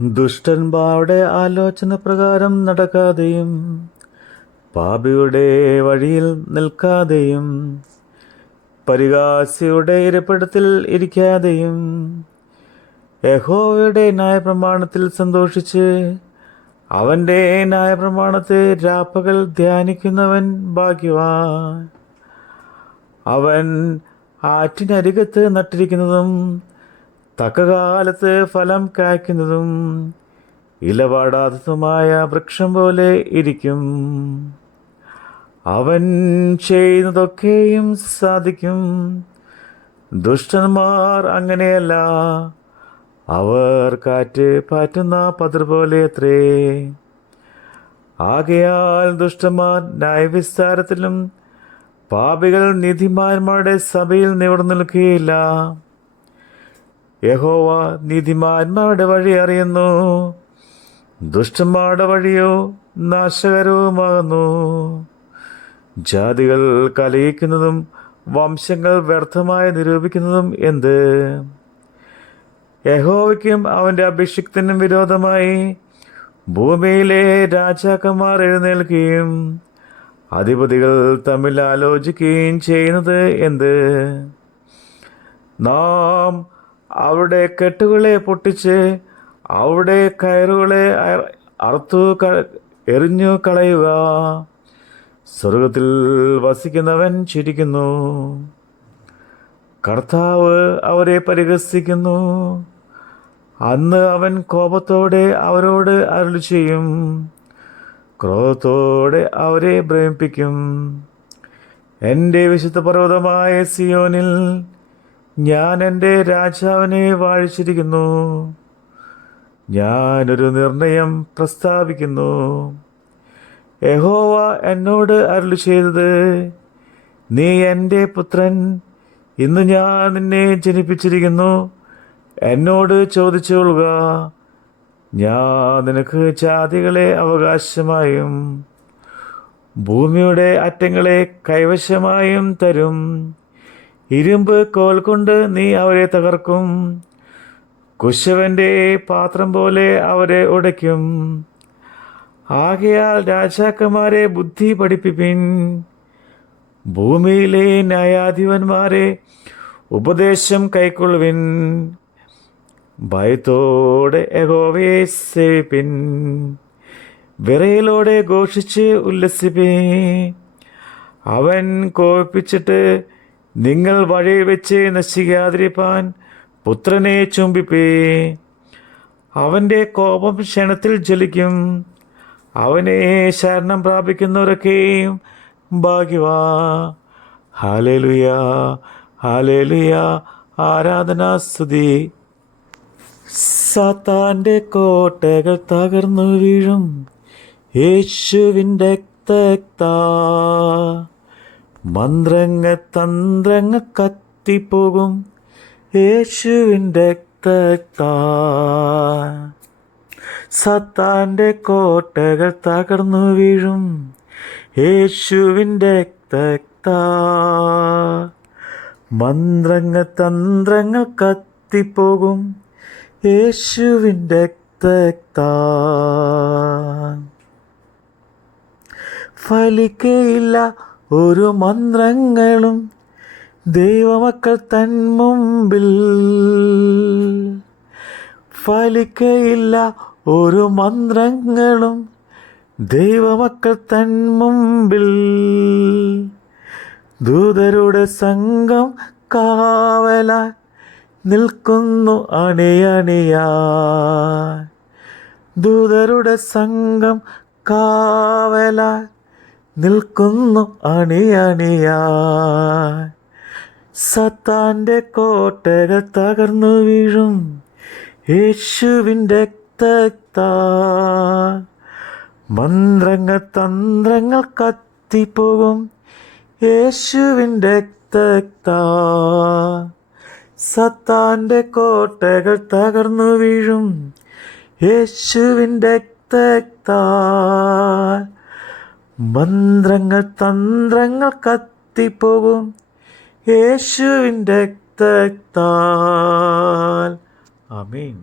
ദുഷ്ടന്മാരുടെ ആലോചന പ്രകാരം നടക്കാതെയും പാപിയുടെ വഴിയിൽ നിൽക്കാതെയും പരിഹാസിയുടെ ഇരപ്പിടത്തിൽ ഇരിക്കാതെയും യഹോവയുടെ ന്യായപ്രമാണത്തിൽ സന്തോഷിച്ച് അവന്റെ ന്യായപ്രമാണത്തെ രാപ്പകൽ ധ്യാനിക്കുന്നവൻ ഭാഗ്യവാൻ. അവൻ ആറ്റിനരികത്ത് നട്ടിരിക്കുന്നതും തക്കകാലത്ത് ഫലം കായ്ക്കുന്നതും ഇലപാടാത്തതുമായ വൃക്ഷം പോലെ ഇരിക്കും. അവൻ ചെയ്യുന്നതൊക്കെയും സാധിക്കും. ദുഷ്ടന്മാർ അങ്ങനെയല്ല. അവർ കാറ്റ് പാറ്റുന്ന പതിർ പോലെ അത്രേ. ആകയാൽ ദുഷ്ടന്മാർ ന്യായവിസ്താരത്തിലും പാപികൾ നീതിമാന്മാരുടെ സഭയിൽ നിവർന്നു നിൽക്കുകയില്ല. യഹോവ നീതിമാന്മാരുടെ വഴി അറിയുന്നു. ദുഷ്ടന്മാരുടെ വഴിയോ നാശകരവുമാകുന്നു. ജാതികൾ കലയിക്കുന്നതും വംശങ്ങൾ വ്യർത്ഥമായി നിരൂപിക്കുന്നതും എന്ത്? യഹോവയ്ക്കും അവന്റെ അഭിഷിക്തനും വിരോധമായി ഭൂമിയിലെ രാജാക്കന്മാർ എഴുന്നേൽക്കുകയും അധിപതികൾ തമ്മിൽ ആലോചിക്കുകയും ചെയ്യുന്നത് എന്ത്? നാം അവിടെ കെട്ടുകളെ പൊട്ടിച്ച് അവിടെ കയറുകളെ അറുത്തു എറിഞ്ഞു കളയുക. സ്വർഗത്തിൽ വസിക്കുന്നവൻ ചിരിക്കുന്നു. കർത്താവ് അവരെ പരിഹസിക്കുന്നു. അന്ന് അവൻ കോപത്തോടെ അവരോട് അരുളി ചെയ്യും ക്രോധത്തോടെ അവരെ ഭ്രമിപ്പിക്കും. എന്റെ വിശുദ്ധ പർവതമായ സിയോനിൽ ഞാൻ എന്റെ രാജാവിനെ വാഴിച്ചിരിക്കുന്നു. ഞാനൊരു നിർണയം പ്രസ്താവിക്കുന്നു. യഹോവ എന്നോട് അരുളി ചെയ്തത് നീ എന്റെ പുത്രൻ ഇന്ന് ഞാൻ നിന്നെ ജനിപ്പിച്ചിരിക്കുന്നു. എന്നോട് ചോദിച്ചുകൊള്ളുക ഞാൻ നിനക്ക് ജാതികളെ അവകാശമായും ഭൂമിയുടെ അറ്റങ്ങളെ കൈവശമായും തരും. ഇരുമ്പ് കോൽ കൊണ്ട് നീ അവരെ തകർക്കും. കുശവന്റെ പാത്രം പോലെ അവരെ ഉടയ്ക്കും. ആകയാൽ രാജാക്കന്മാരെ ബുദ്ധി പഠിപ്പിപ്പിൻ. ഭൂമിയിലെ ന്യായാധിപന്മാരെ ഉപദേശം കൈക്കൊള്ളുവിൻ. ഭയത്തോടെ എഗോവയെ സേവിപ്പിൻ. വിറയിലോടെ ഘോഷിച്ച് ഉല്ലസിപ്പേ അവൻ കോപിപ്പിച്ചിട്ട് നിങ്ങൾ വഴി വെച്ച് നശിക്കാതിരിപ്പാൻ പുത്രനെ ചുംബിപ്പേ. അവന്റെ കോപം ക്ഷണത്തിൽ ജ്വലിക്കും. അവനെ ശരണം പ്രാപിക്കുന്നവരൊക്കെയും ഭാഗ്യവാ. ഹാലേലുയ ഹാലേലുയ ആരാധനാസ്തുതി സാത്താന്റെ കോട്ടകൾ തകർന്നു വീഴും. യേശുവിന്റെ രക്തത്താ മന്ത്രങ്ങ തന്ത്രങ്ങ കത്തിപ്പോകും യേശുവിന്റെ സത്താന്റെ കോട്ടകൾ തകർന്നു വീഴും യേശുവിന്റെ മന്ത്രങ്ങ തന്ത്രങ്ങൾ കത്തിപ്പോകും യേശുവിന്റെ ഫലിക്കയില്ല ഒരു മന്ത്രങ്ങളും ദൈവമക്കൾ തൻ മുമ്പിൽ. ഫലിക്കയില്ല ഒരു മന്ത്രങ്ങളും ദൈവമക്കൾ തൻ മുമ്പിൽ. ദൂതരുടെ സംഘം കാവല നിൽക്കുന്നു അണിയണിയാ ദൂതരുടെ സംഘം കാവല നിൽക്കുന്നു അണിയണിയാ സത്താന്റെ കോട്ടകൾ തകർന്നു വീഴും. യേശുവിന്റെ മന്ത്രങ്ങൾ തന്ത്രങ്ങൾ കത്തിപ്പോകും. യേശുവിന്റെ സത്താന്റെ കോട്ടകൾ തകർന്നു വീഴും. യേശുവിന്റെ രക്തത്താ മന്ത്രങ്ങൾ തന്ത്രങ്ങൾ കത്തിപ്പോകും യേശുവിന്റെ രക്തത്താൽ. ആമീൻ.